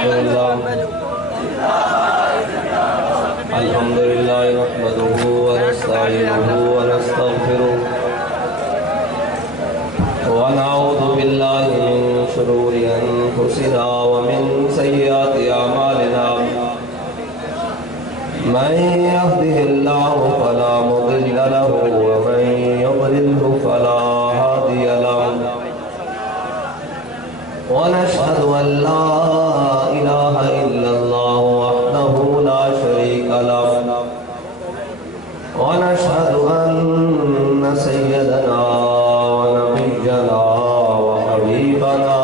الحمد لله نحمده ونستعينه ونستغفره ونعوذ بالله من شرور أنفسنا ومن سيئات أعمالنا من يهده الله فلا مضل له ومن يضلله فلا هادي له ونشهد أن لا إله إلا الله وحده لا شريك له ونشهد أن سيدنا ونبينا وحبيبنا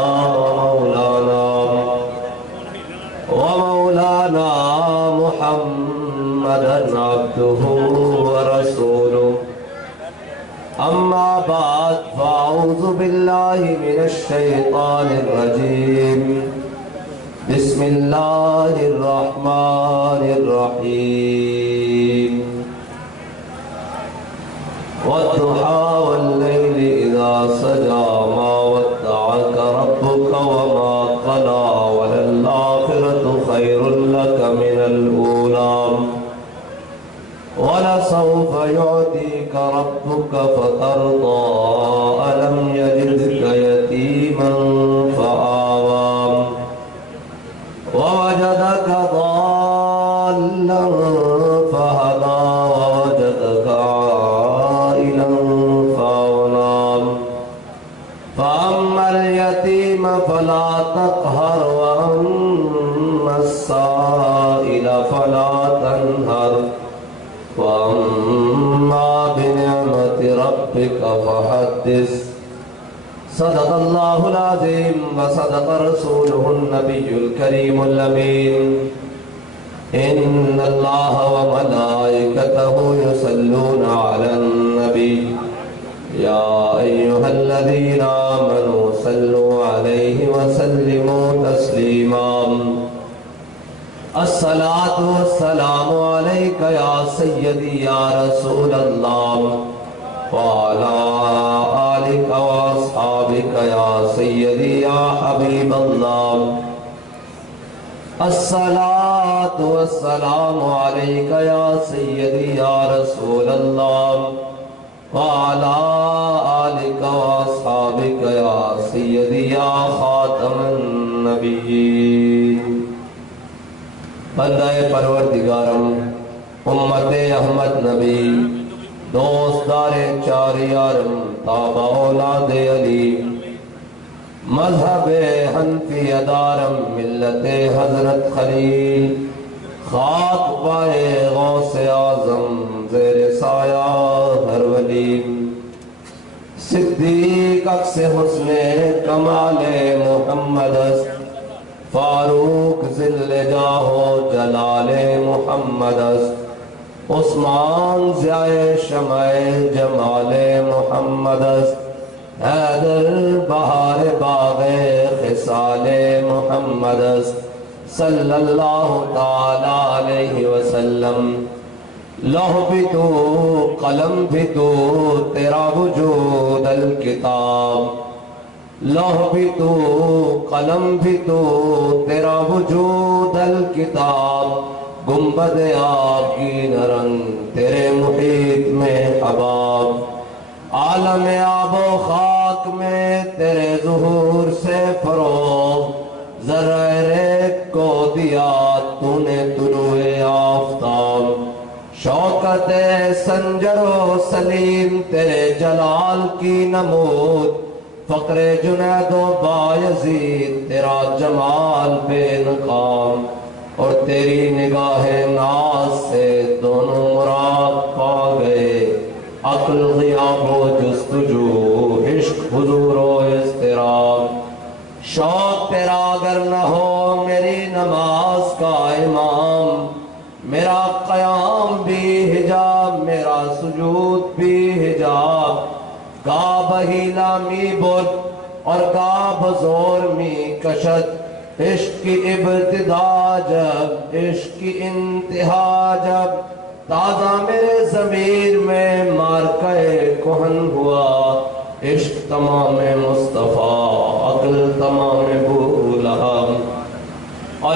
ومولانا محمدا عبده ورسوله أما بعد فأعوذ بالله من الشيطان الرجيم بسم الله الرحمن الرحيم والضحى والليل إذا سجى ما ودعك ربك وما قلى وللآخرة خير لك من الأولى ولسوف يعطيك ربك فترضى ألم يجدك يتيما فآوى ووجدك ضالا فهدى ووجدك عائلا فأغنى فأما اليتيم فلا تقهر وأما السائل فلا تنهر وأما بنعمة ربك فحدث صدق الله العظيم وصدق رسوله النبي الكريم الأمين إن الله وملائكته يصلون على النبي يا أيها الذين آمنوا صلوا عليه وسلموا تسليما الصلاة والسلام عليك يا سيدي يا رسول الله وعلى آلك وأصحابك يا سيدي يا حبيب الله الصلاة والسلام عليك يا سيدي يا رسول الله وعلى آلك وأصحابك يا سيدي يا خاتم النبيين بندہ پروردگارم امت احمد نبی دوستدار چار یارم تابع اولاد علی مذہب حنفی ادارم ملت حضرت خلیل خاک پائے غوث اعظم زیر سایہ ہر ولی صدیق عکس حسن کمال محمد است فاروق ذل جاہ جلال محمد است عثمان ضیاء شمع جمال محمد است حیدر بہار باغ خصال محمد است صلی اللہ تعالی علیہ وسلم لوح بھی تو قلم بھی تو تیرا وجود الکتاب لوح بھی تو قلم بھی تو تیرا وجود الکتاب گنبد آب کی نرنگ تیرے محیط میں حباب عالم آب و خاک میں تیرے ظہور سے فروغ ذرہ ریک کو دیا تو نے طلوع آفتاب شوکت سنجر و سلیم تیرے جلال کی نمود فقر جنید و بایزید تیرا جمال بے نقام اور تیری نگاہ ناز سے دونوں مراد پا گئے عقل غیاب و جستجو عشق حضور و اضطراب شوق تیرا اگر نہ ہو میری نماز کا امام میرا قیام بھی حجاب میرا سجود بھی حجاب گا بہیلا می بود اور گا بزور می کشت عشق کی ابتدا جب عشق کی انتہا جب تازہ میرے ضمیر میں مارکہ کہن ہوا عشق تمام مصطفیٰ عقل تمام بو لہب اور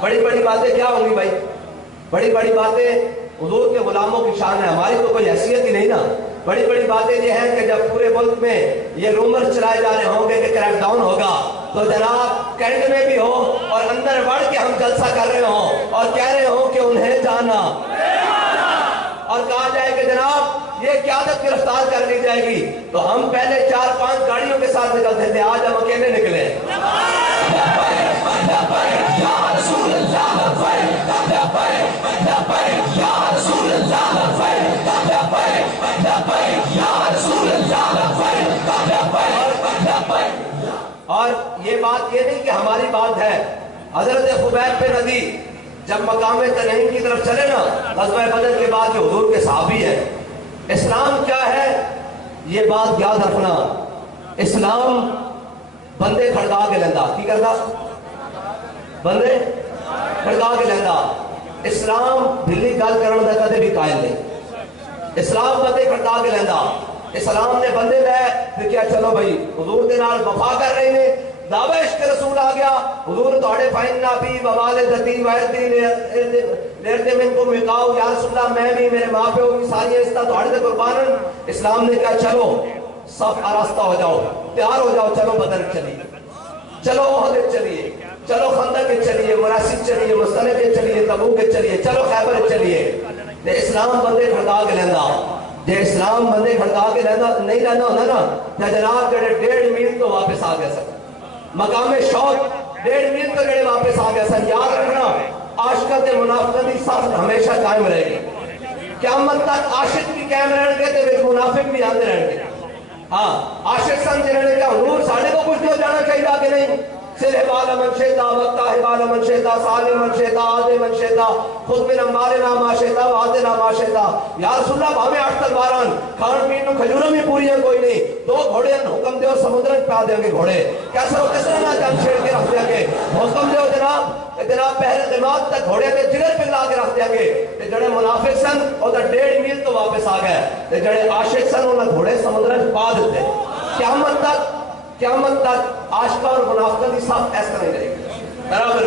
بڑی بڑی باتیں کیا ہوں گی بھائی؟ بڑی بڑی باتیں حضور کے غلاموں کی شان ہے، ہماری تو کوئی حیثیت ہی نہیں نا۔ بڑی بڑی باتیں یہ ہیں کہ جب پورے ملک میں یہ رومر چلائے جا رہے ہوں گے کہ کریک ڈاؤن ہوگا، تو جناب کینٹ میں بھی ہو اور اندر بڑھ کے ہم جلسہ کر رہے ہوں اور کہہ رہے ہوں کہ انہیں جانا، اور کہا جائے کہ جناب یہ قیادت گرفتار کر لی جائے گی، تو ہم پہلے 4-5 گاڑیوں کے ساتھ نکلتے تھے، آج ہم اکیلے نکلے۔ اور یہ بات یہ نہیں کہ ہماری بات ہے، حضرت خبیب بن عدی جب مقام تنعیم کی طرف چلے نا غزوہ بدر کے بعد، جو حضور کے صحابی ہے، اسلام کیا ہے یہ بات یاد رکھنا، اسلام بندے کھڑکا کے لیندہ، کی کرتا؟ بندے کھڑکا کے لیندہ۔ اسلام بھلی گل کرنے دا کدے بھی قائل نہیں، اسلام بندے کھڑکا کے لیندہ۔ اسلام نے بندے لے پھر کیا چلو بھائی حضور دے نال وفا کر رہے ہیں، دعوی عشق رسول آ گیا، حضور تھوڑے فائنہ بھی ووالدتی وعدتی لیرتے من کو مقاؤ، یا رسول اللہ میں بھی میرے ماں پہ ہوگی ساری عزتہ تھوڑے دے قربانن۔ اسلام نے کہا چلو صف آراستہ ہو جاؤ، تیار ہو جاؤ، چلو بدر چلیے، چلو احد چلیے، چلو خندق چلیے، مراسی چلیے، مستلق چلیے، تبوک چلیے، چلو خیبر چلیے۔ اسلام بندے کھڑکا کے لیندہ، جے اسلام بندے کھڑکا کے نہیں لینا ہونا نا تو جناب جڑے 1.5 میل تو واپس آ گیا سر، مقام شوق 1.5 میل تو جڑے واپس آ گیا سر۔ یاد رکھنا عاشقت منافقت کی صف ہمیشہ قائم رہے گی، قیامت تک عاشق بھی قائم رہن گے تو منافق بھی آتے رہن گے۔ ہاں عاشق سن جنہوں نے کہا حضور ساڑھے کو کچھ ہو جانا چاہیے کہ نہیں، سر حبال من شیطا وقتا حبال من شیطا سال من شیطا آدھے من شیطا خود من امبارنا ما شیطا وعدنا ما شیطا۔ یا رسول اللہ ہمیں 8 تلواران کھان پین نو کھجوروں میں پوری ہیں کوئی نہیں، 2 گھوڑے حکم دیو سمندرن پہ دیں گے گھوڑے، کیسے ہو کس طرح جان چھیڑ کے رکھ دیں گے، حکم دیو جناب پہلے قیمات تک گھوڑے کے جگر پہ لا کے رکھ دیں گے۔ جڑے منافق سن اور 1.5 میل تو واپس آ گئے، جڑے عاشق سن انہیں گھوڑے سمندرن پا دیتے۔ قیامت تک عاشقہ اور منافقہ کی صف ایسا نہیں رہے گی، برابر،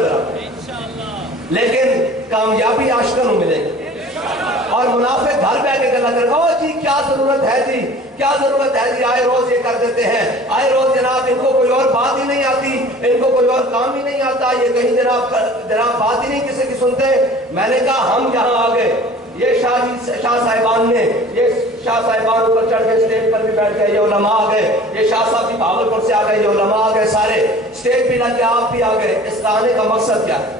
لیکن کامیابی عاشقہ نو ملے گی۔ اور منافق گھر پہ کے گلا کر گا جی کیا ضرورت ہے جی، کیا ضرورت ہے جی، آئے روز یہ کر دیتے ہیں، آئے روز جناب ان کو کوئی اور بات ہی نہیں آتی، ان کو کوئی اور کام ہی نہیں آتا، یہ کہیں جناب بات ہی نہیں کسی کی سنتے۔ میں نے کہا ہم یہاں آ گئے، یہ شاہ صاحبان نے، یہ شاہ صاحبان اوپر چڑھ کے سٹیج پر بھی بیٹھ گئے، یہ علماء آ گئے، یہ شاہ صاحب بھی بھاگلپور سے آ گئے، یہ علماء آ گئے، سارے سٹیج پہ لگ کے آپ بھی آ گئے۔ اس کا آنے کا مقصد کیا ہے؟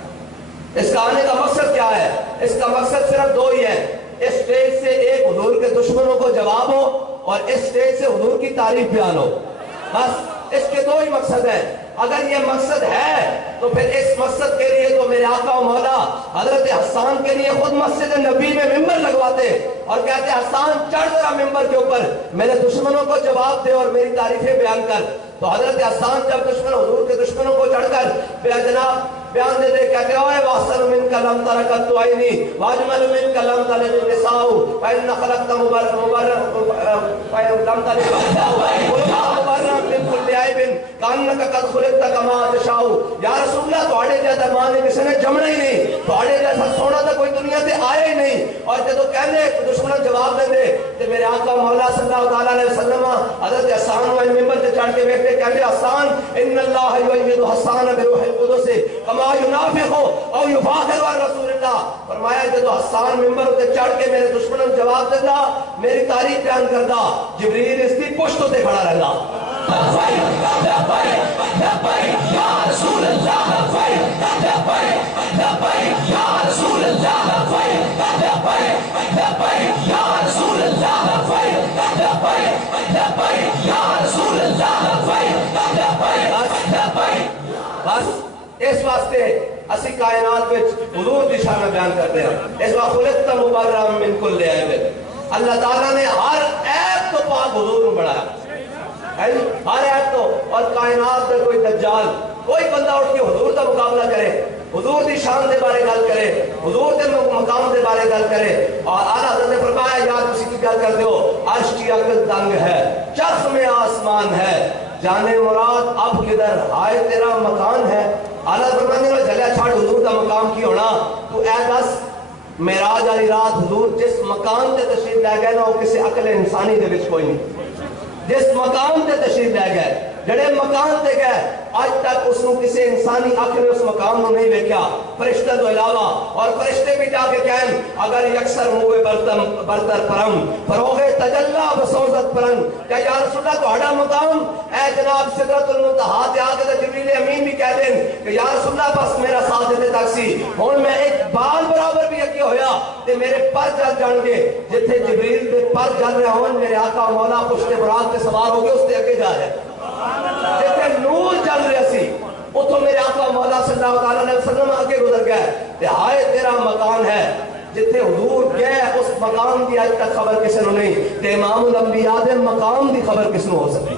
اس کا آنے کا مقصد کیا ہے؟ اس کا مقصد صرف 2 ہی ہے، اس سٹیج سے ایک حضور کے دشمنوں کو جواب ہو اور اس سٹیج سے حضور کی تعریف بیان ہو، بس اس کے 2 ہی مقصد ہیں۔ اگر یہ مقصد ہے تو پھر اس مقصد کے لیے تو میرے آقا و مولا حضرت حسان کے لیے خود مسجد نبی میں ممبر لگواتے اور کہتے حسان چڑھ ذرا ممبر کے اوپر، میرے دشمنوں کو جواب دے اور میری تعریفیں بیان کر۔ تو حضرت حسان جب حضور کے دشمنوں کو چڑھ کر جناب بیان دے دے کہتے ہوئے وَأَحْسَنُ مِنْكَ لَمْ تَرَكَتُ عَيْنِي وَأَجْمَلُ مِنْكَ لَمْ تَلِدِ النِّسَاءُ فَإِنَّ خَلَقْتَ مُبَرًّا مِنْ كُلِّ عَيْبٍ كَأَنَّكَ قَدْ خُلِقْتَ كَمَا تَشَاءُ۔ یا رسول اللہ تھوڑے جیسا ماں نے کسی نے جمنا ہی نہیں، تھوڑے جیسا سونا تو کوئی دنیا سے آیا ہی نہیں۔ اور جب کہنے دشمن جواب دے دے تو میرے آقا مولا صلی اللہ علیہ وسلم حضرت حسان و ممبر سے چڑھ کے بیٹھتے کہتے حسان ان اللہ یؤید حسان بروح القدس کما ینافق او یفاخر عن رسول اللہ۔ فرمایا جب حسان ممبر سے چڑھ کے میرے دشمنوں جواب دیتا، میری تعریف بیان کرتا، جبریل اس کی پشت تے کھڑا رہتا۔ یا رسول اللہ یا رسول اللہ یا رسول اللہ یا رسول اللہ۔ بس اس واسطے اسی کائنات میں حضور کی شان بیان کرتے ہیں۔ اس وقت خلقت مبرأ من کل عیب، اللہ تعالیٰ نے ہر عیب تو پاک حضور میں بڑھایا، ہر عیب تو۔ اور کائنات میں کوئی دجال کوئی بندہ اٹھ کے حضور کا مقابلہ کرے، حضور کی شان دے بارے گل کرے، حضور کے مقام دے بارے گل کرے، اور اعلیٰ حضرت نے فرمایا یار کسی کی گل کر دو، عرش کی عقل تنگ ہے، چرخ میں آسمان ہے، جانے مراد اب کدھر ہائے تیرا مکان ہے۔ آلہ فرمانے نے جلیا چھاڑ حضور دا مقام کی ہونا تو اے دس معراج والی رات حضور جس مقام تے تشریف لے گئے نا وہ کسی عقل انسانی دے وچ کوئی نہیں. جس مقام تے تشریف لے گئے جڑے مقام تے گئے آج تک اس کو کسی انسانی عقل نے اس مقام کو نہیں دیکھا فرشتہ تو علاوہ. اور فرشتے بھی جا کے کہیں اگر یکسر موے برتر پرم فروغ تجلا بسوزت پرن کہ یا رسول اللہ تہاڈا مقام اے جناب سدرۃ المنتہا تے آ کے جبریل امین بھی کہہ دیں کہ یا رسول اللہ بس میرا ساتھ دیتے تک سی ہن میں ایک بال برابر بھی اگے ہویا تے میرے پر چل جان گے جتھے جبریل دے پر چل رہے ہون میرے آقا مولا پشت براق تے سوار ہو گئے اس تے اگے جا رہے جتھے نور چل رہے سی اتوں میرے آقا مولا صلی اللہ علیہ وسلم آگے گزر گئے تے ہائے تیرا مکان ہے جتھے حضور گئے اس مقام کی آج تک خبر کسی نے نہیں تے امام الانبیاء دے مقام دی خبر کس نے ہو سکتی.